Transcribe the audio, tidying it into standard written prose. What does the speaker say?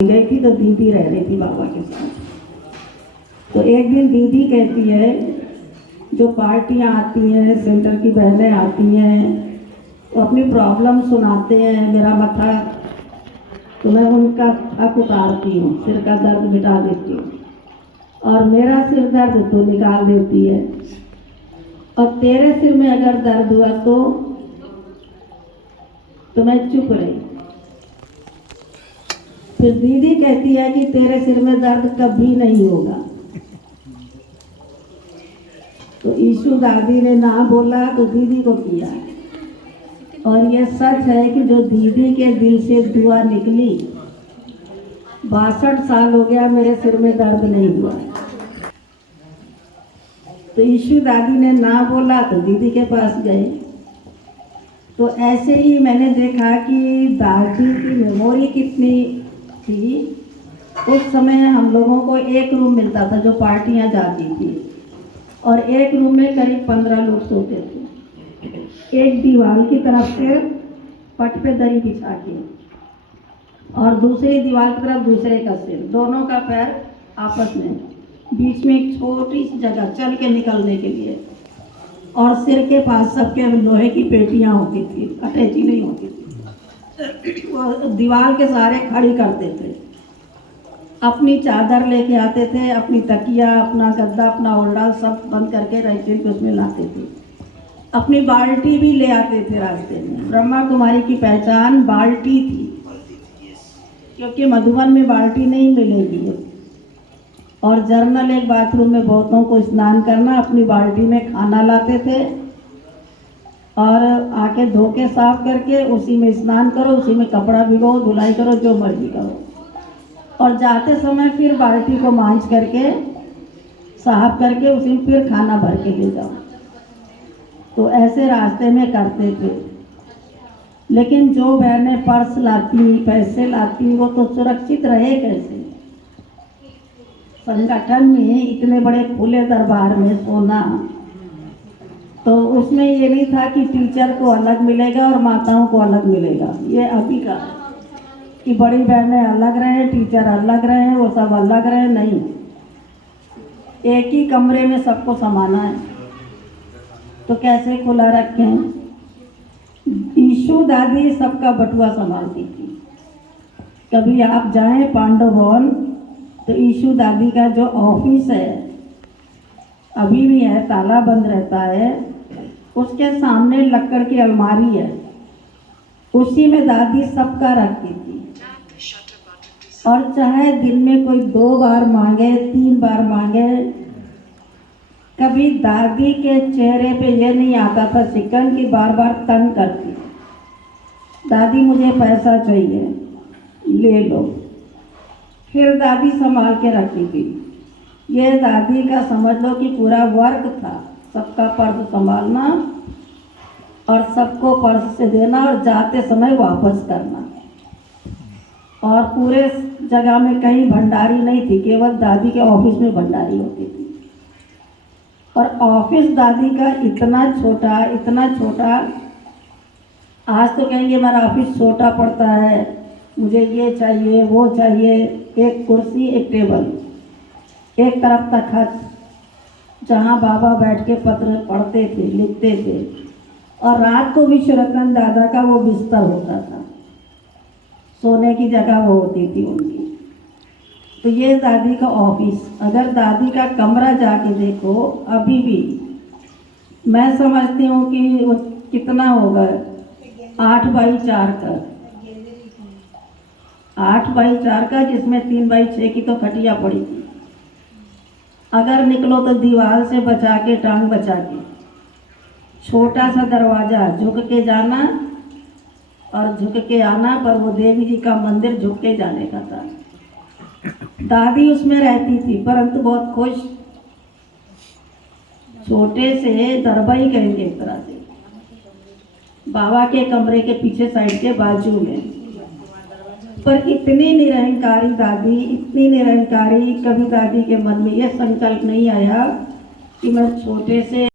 गई थी तो दीदी रह रही थी बाबा के साथ। तो एक दिन दीदी कहती है, जो पार्टियां आती हैं, सेंटर की बहनें आती हैं, वो अपनी प्रॉब्लम सुनाते हैं, मेरा मथा, तो मैं उनका हक उतारती हूँ, सिर का दर्द मिटा देती हूँ और मेरा सिर दर्द तो निकाल देती है। और तेरे सिर में अगर दर्द हुआ तो मैं चुप रही। फिर दीदी कहती है कि तेरे सिर में दर्द कभी नहीं होगा। तो ईशु दादी ने ना बोला तो दीदी को किया। और ये सच है कि जो दीदी के दिल से दुआ निकली, 62 साल हो गया मेरे सिर में दर्द नहीं हुआ। तो ईशु दादी ने ना बोला तो दीदी के पास गए। तो ऐसे ही मैंने देखा कि दादी की मेमोरी कितनी थी। उस समय हम लोगों को एक रूम मिलता था जो पार्टियां जाती थी, और एक रूम में करीब 15 लोग सोते थे। एक दीवार की तरफ से पट पे दरी बिछा के और दूसरी दीवार की तरफ दूसरे का सिर, दोनों का पैर आपस में, बीच में एक छोटी सी जगह चल के निकलने के लिए, और सिर के पास सबके लोहे की पेटियां होती थी, अटैची नहीं होती थी। वो दीवार के सहारे खड़ी करते थे, अपनी चादर लेके आते थे, अपनी तकिया, अपना गद्दा, अपना ओल्डा सब बंद करके रहते थे, उसमें लाते थे। अपनी बाल्टी भी ले आते थे रास्ते में। ब्रह्मा कुमारी की पहचान बाल्टी थी, क्योंकि मधुबन में बाल्टी नहीं मिलेगी। और जर्नल एक बाथरूम में बहुतों को स्नान करना, अपनी बाल्टी में खाना लाते थे और आके धो के साफ करके उसी में स्नान करो, उसी में कपड़ा भिगो, धुलाई करो, जो मर्जी करो। और जाते समय फिर बाल्टी को मांझ करके साफ करके उसी में फिर खाना भर के ले जाओ। तो ऐसे रास्ते में करते थे। लेकिन जो बहनें पर्स लाती, पैसे लाती, वो तो सुरक्षित रहे कैसे? संगठन में इतने बड़े खुले दरबार में सोना, तो उसमें ये नहीं था कि टीचर को अलग मिलेगा और माताओं को अलग मिलेगा। ये अभी का कि बड़ी बहनें अलग रहे, टीचर अलग रहे, वो सब अलग रहे, नहीं, एक ही कमरे में सबको समाना है। तो कैसे खुला रखें? ईशु दादी सबका बटुआ संभालती थी। कभी आप जाएं पांडव भवन तो ईशु दादी का जो ऑफिस है अभी भी है, ताला बंद रहता है, उसके सामने लकड़ की अलमारी है, उसी में दादी सबका रखती थी। और चाहे दिन में कोई 2 बार मांगे, 3 बार मांगे, कभी दादी के चेहरे पे ये नहीं आता था शिकन की बार बार तंग करती, दादी मुझे पैसा चाहिए, ले लो। फिर दादी संभाल के रखी थी। ये दादी का समझ लो कि पूरा वर्क था, सबका पर्स संभालना और सबको पर्स से देना और जाते समय वापस करना। और पूरे जगह में कहीं भंडारी नहीं थी, केवल दादी के ऑफिस में भंडारी होती थी। और ऑफिस दादी का इतना छोटा, इतना छोटा, आज तो कहेंगे मेरा ऑफिस छोटा पड़ता है, मुझे ये चाहिए, वो चाहिए, एक कुर्सी, एक टेबल, एक तरफ तखत जहाँ बाबा बैठ के पत्र पढ़ते थे, लिखते थे, और रात को विश्वरतन दादा का वो बिस्तर होता था, सोने की जगह वो होती थी उनकी। तो ये दादी का ऑफिस। अगर दादी का कमरा जाके देखो, अभी भी मैं समझती हूँ कि वो कितना होगा, 8x4 का, 8x4 का, जिसमें 3x6 की तो खटिया पड़ी थी। अगर निकलो तो दीवार से बचा के, टांग बचा के, छोटा सा दरवाजा, झुक के जाना और झुक के आना, पर वो देवी जी का मंदिर झुक के जाने का था। दादी उसमें रहती थी, परंतु बहुत खुश, छोटे से दरबाई कहेंगे एक तरह से, बाबा के कमरे के पीछे साइड के बाजू में। पर इतनी निरहंकारी दादी, इतनी निरहंकारी, कभी दादी के मन में यह संकल्प नहीं आया कि मैं छोटे से